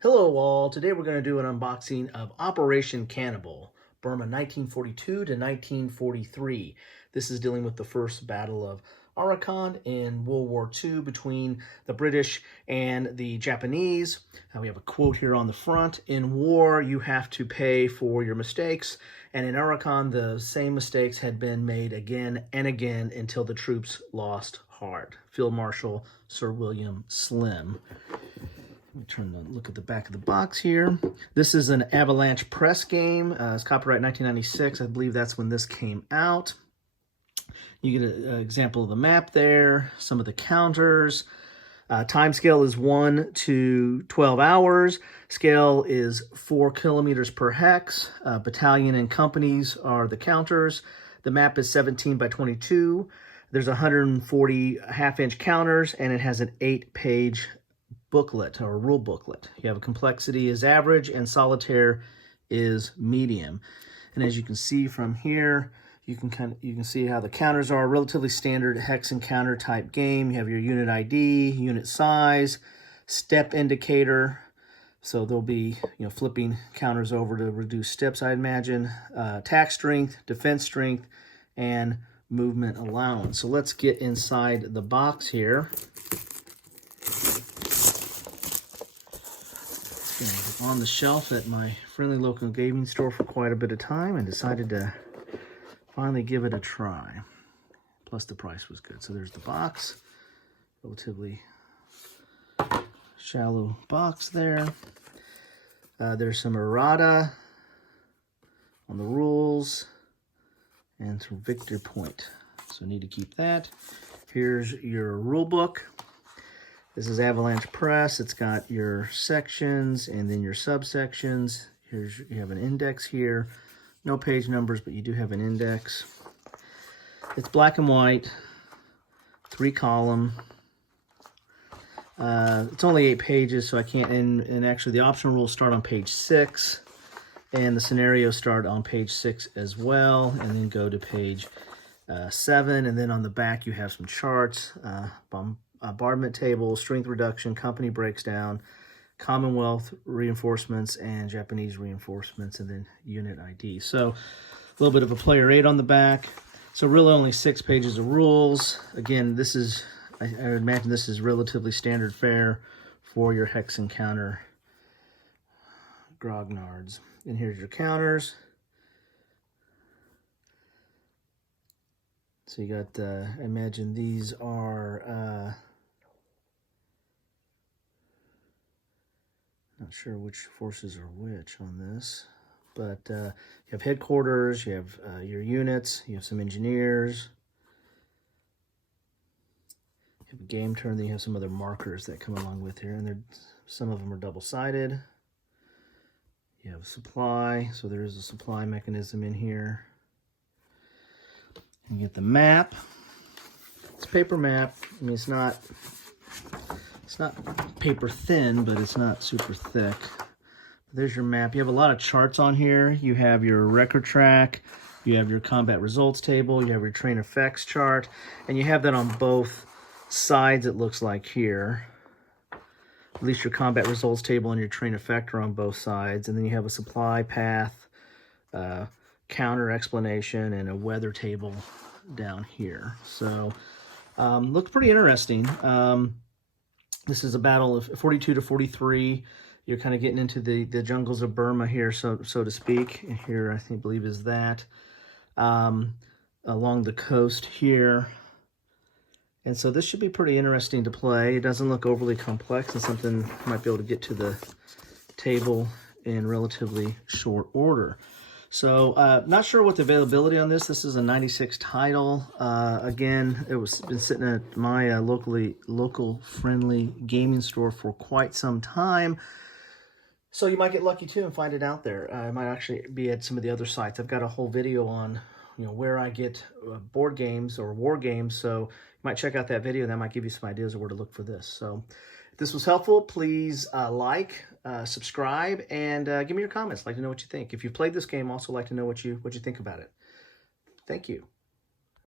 Hello all, today we're going to do an unboxing of Operation Cannibal, Burma 1942 to 1943. This is dealing with the first battle of Arakan in World War II between the British and the Japanese. We have a quote here on the front. In war, you have to pay for your mistakes. And in Arakan, the same mistakes had been made again and again until the troops lost heart. Field Marshal Sir William Slim. Let me look at the back of the box here. This is an Avalanche press game. It's copyright 1996. I believe that's when this came out. You get an example of the map there, some of the counters. Time scale is 1 to 12 hours. Scale is 4 kilometers per hex. Battalion and companies are the counters. The map is 17 by 22. There's 140 half-inch counters, and it has an 8-page booklet or rule booklet. You have a complexity is average and solitaire is medium. And as you can see from here, you can see how the counters are. Relatively standard hex and counter type game. You have your unit ID, unit size, step indicator. So there'll be flipping counters over to reduce steps, I imagine. Attack strength, defense strength, and movement allowance. So let's get inside the box here. On the shelf at my friendly local gaming store for quite a bit of time and decided to finally give it a try. Plus the price was good. So there's the box, relatively shallow box there. There's some errata on the rules and some victor point. So need to keep that. Here's your rule book. This is Avalanche Press. It's got your sections and then your subsections. You have an index here. No page numbers, but you do have an index. It's black and white, 3-column. It's only 8 pages, so I can't, and actually the optional rules start on page 6, and the scenarios start on page 6 as well, and then go to page 7, and then on the back you have some charts, bombardment table, strength reduction, company breaks down, Commonwealth reinforcements, and Japanese reinforcements, and then unit ID. So a little bit of a player aid on the back. So really only 6 pages of rules. Again, this is, I imagine this is relatively standard fare for your hex and counter grognards. And here's your counters. So you got, I imagine these are, not sure which forces are which on this, but you have headquarters, you have your units, you have some engineers, you have a game turn, then you have some other markers that come along with here, and some of them are double-sided. You have supply, so there is a supply mechanism in here. You get the map. It's a paper map. I mean, it's not paper thin, but it's not super thick. There's your map. You have a lot of charts on here. You have your record track. You have your combat results table. You have your train effects chart. And you have that on both sides, it looks like here. At least your combat results table and your train effect are on both sides. And then you have a supply path, counter explanation, and a weather table down here. So looks pretty interesting. This is a battle of 42 to 43. You're kind of getting into the jungles of Burma here, so to speak. And here, I believe is that. Along the coast here. And so this should be pretty interesting to play. It doesn't look overly complex and something you might be able to get to the table in relatively short order. So not sure what the availability on this. This is a 96 title. Again, it was been sitting at my local friendly gaming store for quite some time. So you might get lucky too and find it out there. It might actually be at some of the other sites. I've got a whole video on where I get board games or war games. So you might check out that video. That might give you some ideas of where to look for this. So if this was helpful, please like, subscribe, and give me your comments. I'd like to know what you think. If you've played this game, also like to know what you think about it. Thank you.